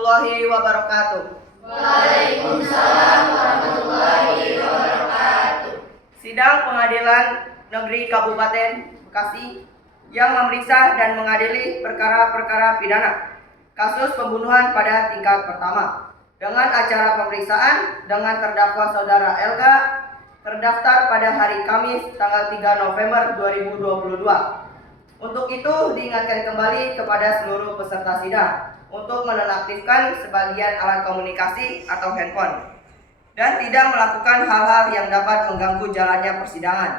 warahmatullahi wabarakatuh. Waalaikumsalam warahmatullahi wabarakatuh. Sidang Pengadilan Negeri Kabupaten Bekasi yang memeriksa dan mengadili perkara-perkara pidana kasus pembunuhan pada tingkat pertama dengan acara pemeriksaan dengan terdakwa saudara Elga terdaftar pada hari Kamis tanggal 3 November 2022. Untuk itu diingatkan kembali kepada seluruh peserta sidang untuk menonaktifkan sebagian alat komunikasi atau handphone dan tidak melakukan hal-hal yang dapat mengganggu jalannya persidangan.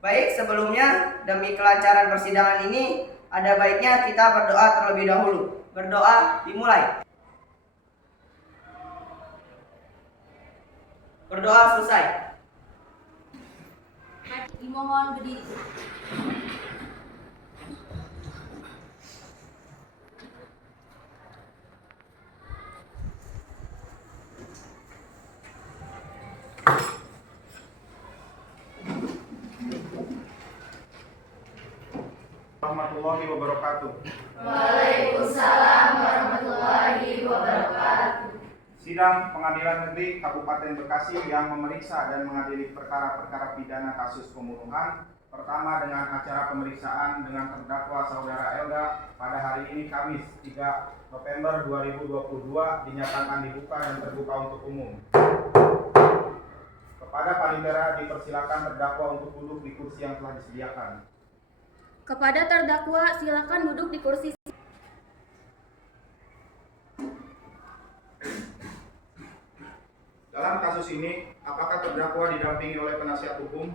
Baik, sebelumnya demi kelancaran persidangan ini ada baiknya kita berdoa terlebih dahulu. Berdoa dimulai. Berdoa selesai. Dimohon berdiri. Warahmatullahi wabarakatuh. Waalaikumsalam warahmatullahi wabarakatuh. Sidang Pengadilan Negeri Kabupaten Bekasi yang memeriksa dan mengadili perkara-perkara pidana kasus pembunuhan pertama dengan acara pemeriksaan dengan terdakwa saudara Elga pada hari ini Kamis 3 November 2022 dinyatakan dibuka dan terbuka untuk umum. Kepada Panitera dipersilakan terdakwa untuk duduk di kursi yang telah disediakan. Kepada terdakwa silakan duduk di kursi. Dalam kasus ini, apakah terdakwa didampingi oleh penasihat hukum?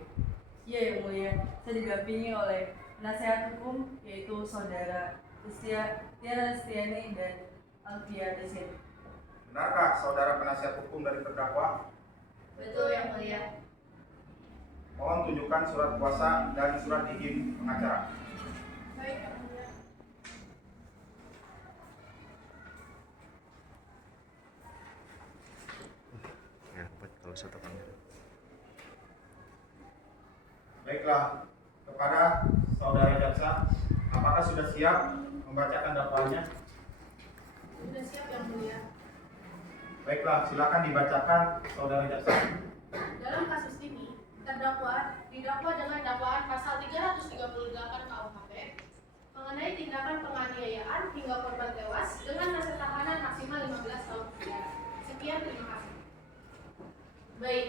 Iya, Yang Mulia, saya didampingi oleh penasihat hukum yaitu saudara Tiara Stiani dan Alfia Desin. Benarkah saudara penasihat hukum dari terdakwa? Betul Yang Mulia. Mohon tunjukkan surat kuasa dan surat izin pengacara. Baik Yang Mulia. Ya, kalau saya tekannya. Baiklah, kepada saudara jaksa, apakah sudah siap membacakan dakwaannya? Sudah siap Yang Mulia. Baiklah, silakan dibacakan saudara jaksa. Dalam kasus ini, terdakwa didakwa dengan dakwaan pasal 338 KUHP mengenai tindakan penganiayaan hingga korban tewas dengan masa tahanan maksimal 15 tahun penjara. Sekian, terima kasih. Baik,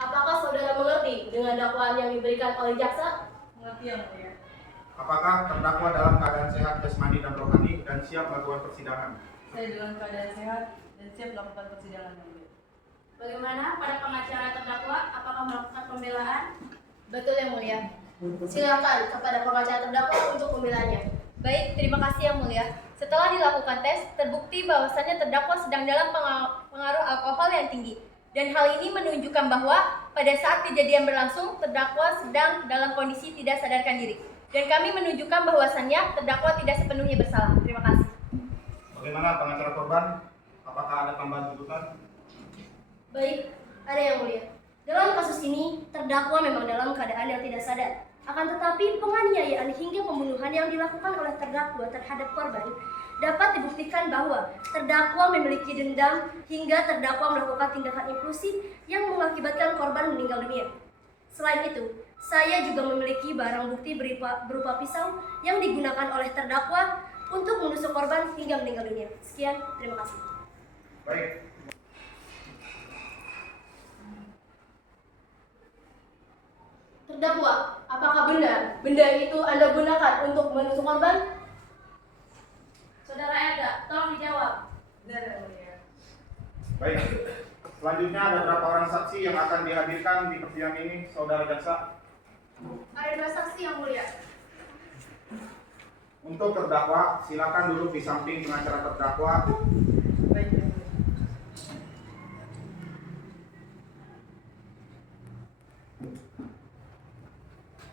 apakah saudara mengerti dengan dakwaan yang diberikan oleh jaksa? Mengerti Yang Mulia? Apakah terdakwa dalam keadaan sehat jasmani dan rohani dan siap melakukan persidangan? Saya dalam keadaan sehat dan siap melakukan persidangan Yang Mulia. Bagaimana pada pengacara terdakwa, apakah melakukan pembelaan? Betul Yang Mulia. Silakan kepada pengacara terdakwa untuk pembelaannya. Baik, terima kasih Yang Mulia. Setelah dilakukan tes, terbukti bahwasannya terdakwa sedang dalam pengaruh alkohol yang tinggi. Dan hal ini menunjukkan bahwa pada saat kejadian berlangsung, terdakwa sedang dalam kondisi tidak sadarkan diri. Dan kami menunjukkan bahwasannya terdakwa tidak sepenuhnya bersalah. Terima kasih. Bagaimana pengacara korban? Apakah ada tambahan tuntutan? Baik, ada Yang Mulia. Dalam kasus ini, terdakwa memang dalam keadaan yang tidak sadar. Akan tetapi, penganiayaan hingga pembunuhan yang dilakukan oleh terdakwa terhadap korban dapat dibuktikan bahwa terdakwa memiliki dendam hingga terdakwa melakukan tindakan impulsif yang mengakibatkan korban meninggal dunia. Selain itu, saya juga memiliki barang bukti berupa pisau yang digunakan oleh terdakwa untuk menusuk korban hingga meninggal dunia. Sekian, terima kasih. Baik. Terdakwa, apakah benar benda itu Anda gunakan untuk menusuk korban? Saudara Elga, tolong dijawab. Benar Yang Mulia? Baik. Selanjutnya ada berapa orang saksi yang akan dihadirkan di persidangan ini, saudara jaksa? Ada 2 saksi Yang Mulia. Untuk terdakwa, silakan duduk di samping pengacara terdakwa. Baik Yang Mulia.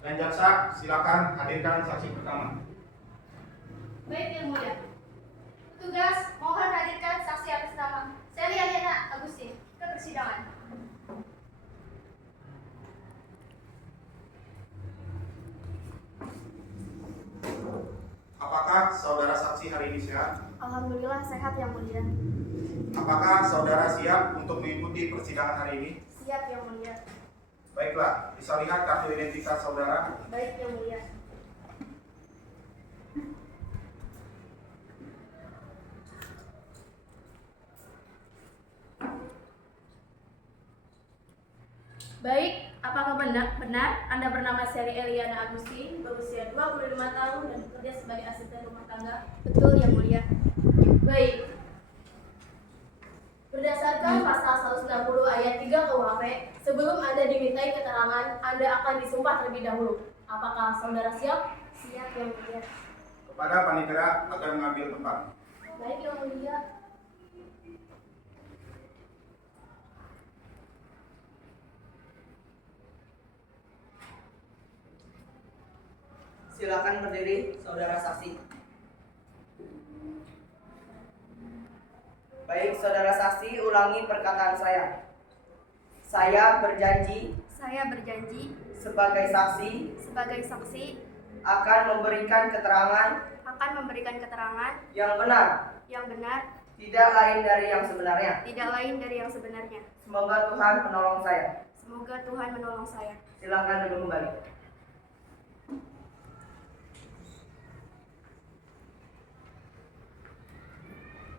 Dan jaksa, silakan hadirkan saksi pertama. Baik Yang Mulia. Tugas, mohon hadirkan saksi atas nama Celia Liana Agustin ke persidangan. Apakah saudara saksi hari ini sehat? Alhamdulillah. Alhamdulillah sehat Yang Mulia. Apakah saudara siap untuk mengikuti persidangan hari ini? Siap Yang Mulia. Baiklah, bisa lihat kartu identitas saudara. Baik Yang Mulia. Baik, apakah benar Anda bernama Seri Eliana Agustin, berusia 25 tahun dan bekerja sebagai asisten rumah tangga? Betul Yang Mulia. Baik. Berdasarkan pasal 160 ayat 3 KUHP, sebelum Anda dimintai keterangan, Anda akan disumpah terlebih dahulu. Apakah saudara siap? Siap Yang Mulia. Kepada panitia akan mengambil tempat. Baik Yang Mulia. Silakan berdiri, saudara saksi. Baik, saudara saksi, ulangi perkataan saya. Saya berjanji Saya berjanji sebagai saksi sebagai saksi akan memberikan keterangan akan memberikan keterangan yang benar, yang benar, tidak lain dari yang sebenarnya. tidak lain dari yang sebenarnya. Semoga Tuhan menolong saya. Semoga Tuhan menolong saya. Silakan duduk kembali.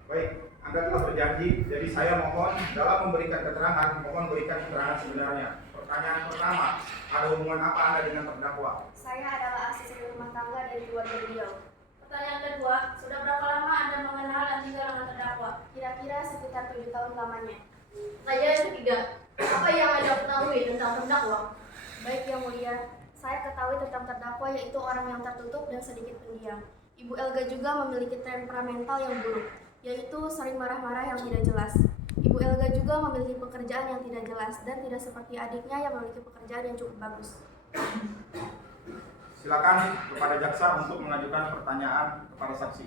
Baik, Anda telah berjanji, jadi saya mohon dalam memberikan keterangan, mohon berikan keterangan sebenarnya. Pertanyaan pertama, ada hubungan apa Anda dengan terdakwa? Saya adalah asisten rumah tangga dari keluarga beliau. Pertanyaan kedua, sudah berapa lama Anda mengenal dan tinggal dengan terdakwa? Kira-kira sekitar 7 tahun lamanya. Pertanyaan ketiga, apa yang Anda ketahui tentang terdakwa? Baik Yang Mulia, saya ketahui tentang terdakwa yaitu orang yang tertutup dan sedikit pendiam. Ibu Elga juga memiliki temperamental yang buruk, yaitu sering marah-marah yang tidak jelas. Ibu Elga juga memiliki pekerjaan yang tidak jelas dan tidak seperti adiknya yang memiliki pekerjaan yang cukup bagus. Silakan kepada jaksa untuk mengajukan pertanyaan kepada saksi.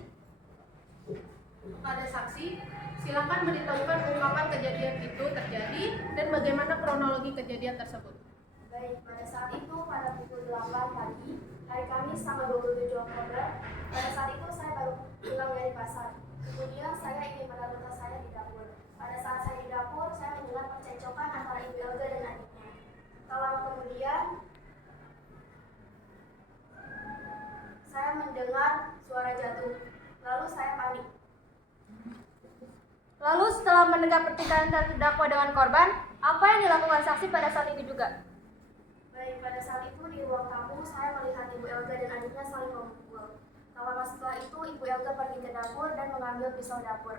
Kepada saksi, silakan memberitahukan ungkapan kejadian itu terjadi dan bagaimana kronologi kejadian tersebut. Baik, pada saat itu pada pukul 8 pagi, hari Kamis tanggal 27 Oktober, pada saat itu saya baru pulang dari pasar. Kemudian saya ingin menata saya di dapur. Pada saat saya di dapur, saya mendengar percekcokan antara Ibu Elga dan adiknya. Kalau kemudian, saya mendengar suara jatuh. Lalu saya panik. Lalu setelah mendengar pertikaian terdakwa dengan korban, apa yang dilakukan saksi pada saat itu juga? Baik, pada saat itu di ruang tamu, saya melihat Ibu Elga dan adiknya saling memukul. Tak lama setelah itu, Ibu Elga pergi ke dapur dan mengambil pisau dapur.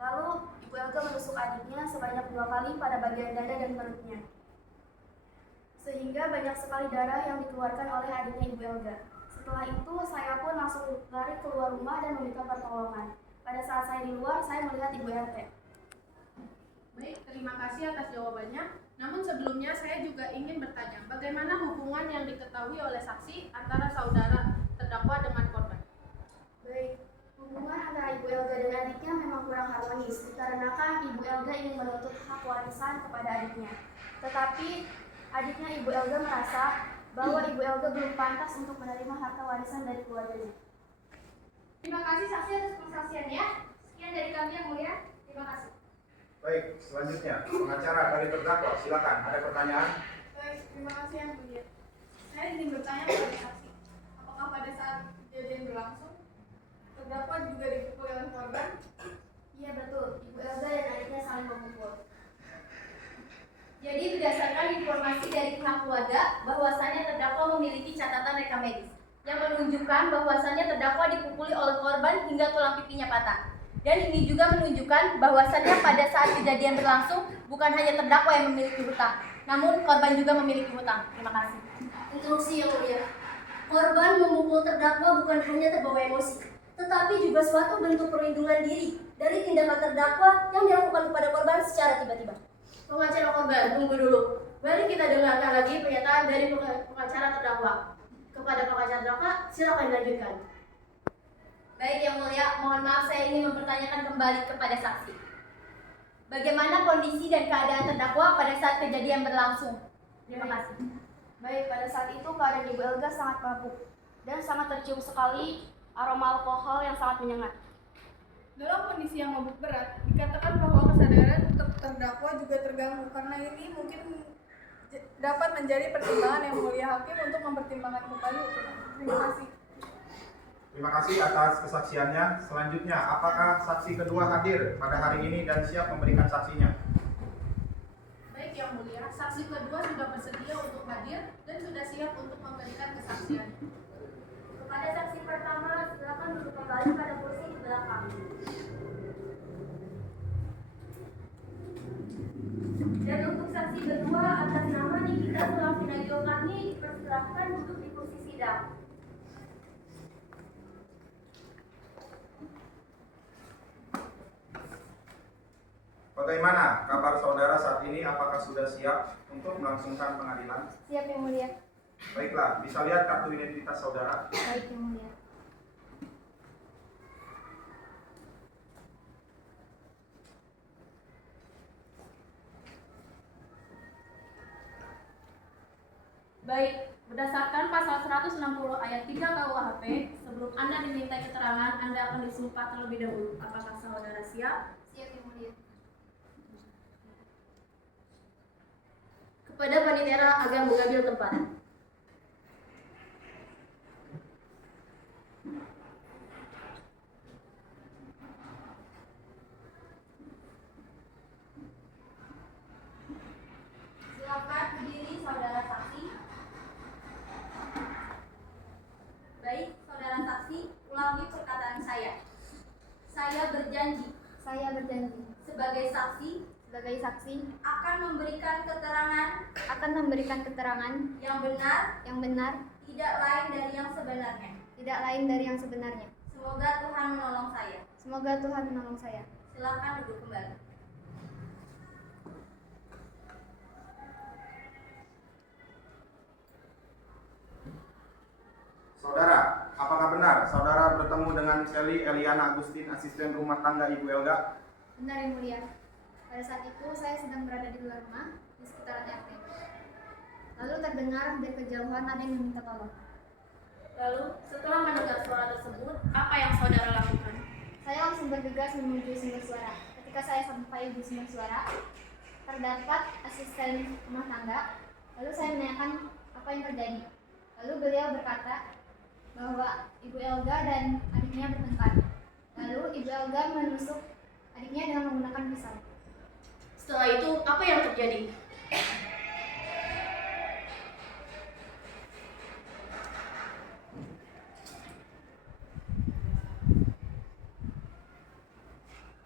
Lalu, Ibu Elga menusuk adiknya sebanyak 2 kali pada bagian dada dan perutnya. Sehingga banyak sekali darah yang dikeluarkan oleh adiknya Ibu Elga. Setelah itu, saya pun langsung lari keluar rumah dan meminta pertolongan. Pada saat saya di luar, saya melihat Ibu RT. Baik, terima kasih atas jawabannya. Namun sebelumnya saya juga ingin bertanya, bagaimana hubungan yang diketahui oleh saksi antara saudara terdakwa dengan korban? Baik, hubungan antara Ibu Elga dan adiknya memang kurang harmonis, dikarenakan Ibu Elga ingin menuntut hak warisan kepada adiknya. Tetapi, adiknya Ibu Elga merasa bahwa Ibu Elga belum pantas untuk menerima harta warisan dari keluarganya. Terima kasih saksi atas persaksiannya. Sekian dari kami yang mulia. Terima kasih. Baik, selanjutnya pengacara dari terdakwa, silakan. Ada pertanyaan? Baik, terima kasih yang mulia. Saya ingin bertanya kepada saksi, apakah pada saat kejadian berlangsung, terdakwa juga dipukul oleh korban? Iya betul, Ibu Elga dan adiknya saling memukul. Jadi berdasarkan informasi dari pihak keluarga, bahwasannya terdakwa memiliki catatan rekam medis yang menunjukkan bahwasannya terdakwa dipukuli oleh korban hingga tulang pipinya patah. Dan ini juga menunjukkan bahwasannya pada saat kejadian berlangsung bukan hanya terdakwa yang memiliki hutang, namun korban juga memiliki hutang. Terima kasih. Instruksi yang mulia, korban memukul terdakwa bukan hanya terbawa emosi, tetapi juga suatu bentuk perlindungan diri dari tindakan terdakwa yang dilakukan kepada korban secara tiba-tiba. Pengacara korban, tunggu dulu. Mari kita dengarkan lagi pernyataan dari pengacara terdakwa. Kepada pengacara terdakwa, silakan dilanjutkan. Baik Yang Mulia, mohon maaf saya ingin mempertanyakan kembali kepada saksi. Bagaimana kondisi dan keadaan terdakwa pada saat kejadian berlangsung? Terima kasih. Baik, pada saat itu keadaan Ibu Elga sangat mabuk dan sangat tercium sekali aroma alkohol yang sangat menyengat. Dalam kondisi yang mabuk berat, dikatakan bahwa kesadaran terdakwa juga terganggu karena ini mungkin dapat menjadi pertimbangan yang mulia hakim untuk mempertimbangkan kembali hukuman. Terima kasih. Terima kasih atas kesaksiannya. Selanjutnya, apakah saksi kedua hadir pada hari ini dan siap memberikan saksinya? Baik Yang Mulia, saksi kedua sudah bersedia untuk hadir dan sudah siap untuk memberikan kesaksian. Kepada saksi pertama, silakan duduk kembali pada kursi di belakang. Dan untuk saksi kedua atas nama Nikita Sulavina Giovanni dipersilahkan duduk di kursi sidang. Bagaimana kabar saudara saat ini? Apakah sudah siap untuk melangsungkan pengadilan? Siap Yang Mulia. Baiklah, bisa lihat kartu identitas saudara. Baik Yang Mulia. Baik, berdasarkan pasal 160 ayat 3 KUHP, sebelum Anda dimintai keterangan, Anda akan disumpah terlebih dahulu. Apakah saudara siap? Siap Yang Mulia. Kepada panitia agar mengambil tempat. Silakan berdiri saudara saksi. Baik, saudara saksi, ulangi perkataan saya. Saya berjanji sebagai saksi akan memberikan keterangan yang benar tidak lain dari yang sebenarnya. Semoga Tuhan menolong saya. Silakan duduk kembali. Saudara, apakah benar saudara bertemu dengan Sally Eliana Agustin, asisten rumah tangga Ibu Elga? Benar Yang Mulia. Pada saat itu saya sedang berada di luar rumah di sekitaran RT. Lalu terdengar dari kejauhan ada yang meminta tolong. Lalu, setelah mendengar suara tersebut, apa yang saudara lakukan? Saya langsung bergegas menuju sumber suara. Ketika saya sampai di sumber suara, terdapat asisten rumah tangga. Lalu saya menanyakan apa yang terjadi. Lalu beliau berkata bahwa Ibu Elga dan adiknya bertengkar. Lalu Ibu Elga menusuk adiknya dengan menggunakan pisau. Setelah itu, apa yang terjadi?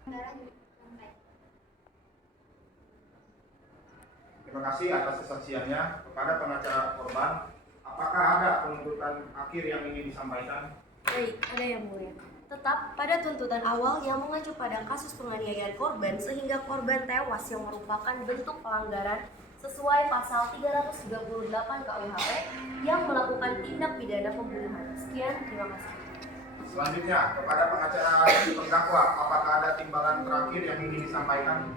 Darah di lantai. Terima kasih atas kesaksiannya. Kepada pengacara korban, apakah ada penuntutan akhir yang ingin disampaikan? Baik, ada Yang Mulia. Tetap pada tuntutan awal yang mengacu pada kasus penganiayaan korban sehingga korban tewas yang merupakan bentuk pelanggaran sesuai pasal 338 KUHP yang melakukan tindak pidana pembunuhan. Sekian, terima kasih. Selanjutnya, kepada pengacara terdakwa, apakah ada timbangan terakhir yang ingin disampaikan?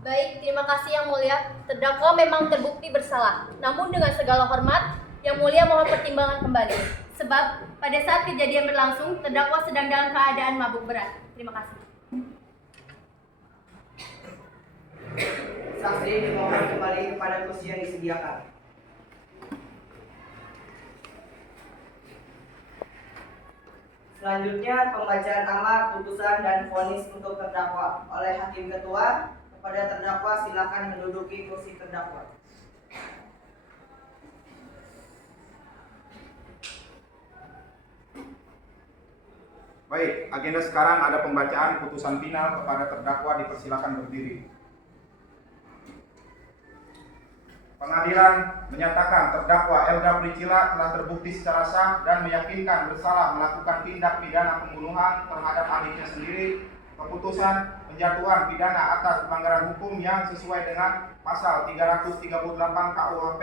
Baik, terima kasih Yang Mulia. Terdakwa memang terbukti bersalah. Namun dengan segala hormat, Yang Mulia mohon pertimbangan kembali. Sebab pada saat kejadian berlangsung, terdakwa sedang dalam keadaan mabuk berat. Terima kasih. Saksi dimohon kembali kepada kursi yang disediakan. Selanjutnya pembacaan amar, putusan dan vonis untuk terdakwa oleh hakim ketua. Kepada terdakwa silakan menduduki kursi terdakwa. Baik, agenda sekarang ada pembacaan putusan final. Kepada terdakwa dipersilakan berdiri. Pengadilan menyatakan terdakwa Elga Priscilla telah terbukti secara sah dan meyakinkan bersalah melakukan tindak pidana pembunuhan terhadap adiknya sendiri. Keputusan penjatuhan pidana atas pelanggaran hukum yang sesuai dengan pasal 338 KUHP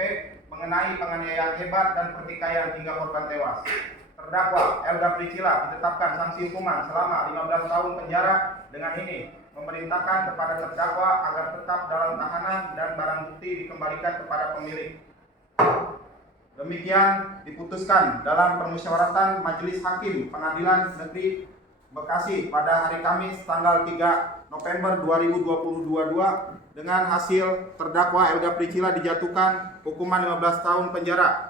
mengenai penganiayaan hebat dan pertikaian hingga korban tewas. Terdakwa Elga Priscilla ditetapkan sanksi hukuman selama 15 tahun penjara. Dengan ini memerintahkan kepada terdakwa agar tetap dalam tahanan dan barang bukti dikembalikan kepada pemilik. Demikian diputuskan dalam permusyawaratan Majelis Hakim Pengadilan Negeri Bekasi pada hari Kamis tanggal 3 November 2022 dengan hasil terdakwa Elda Priscilla dijatuhkan hukuman 15 tahun penjara.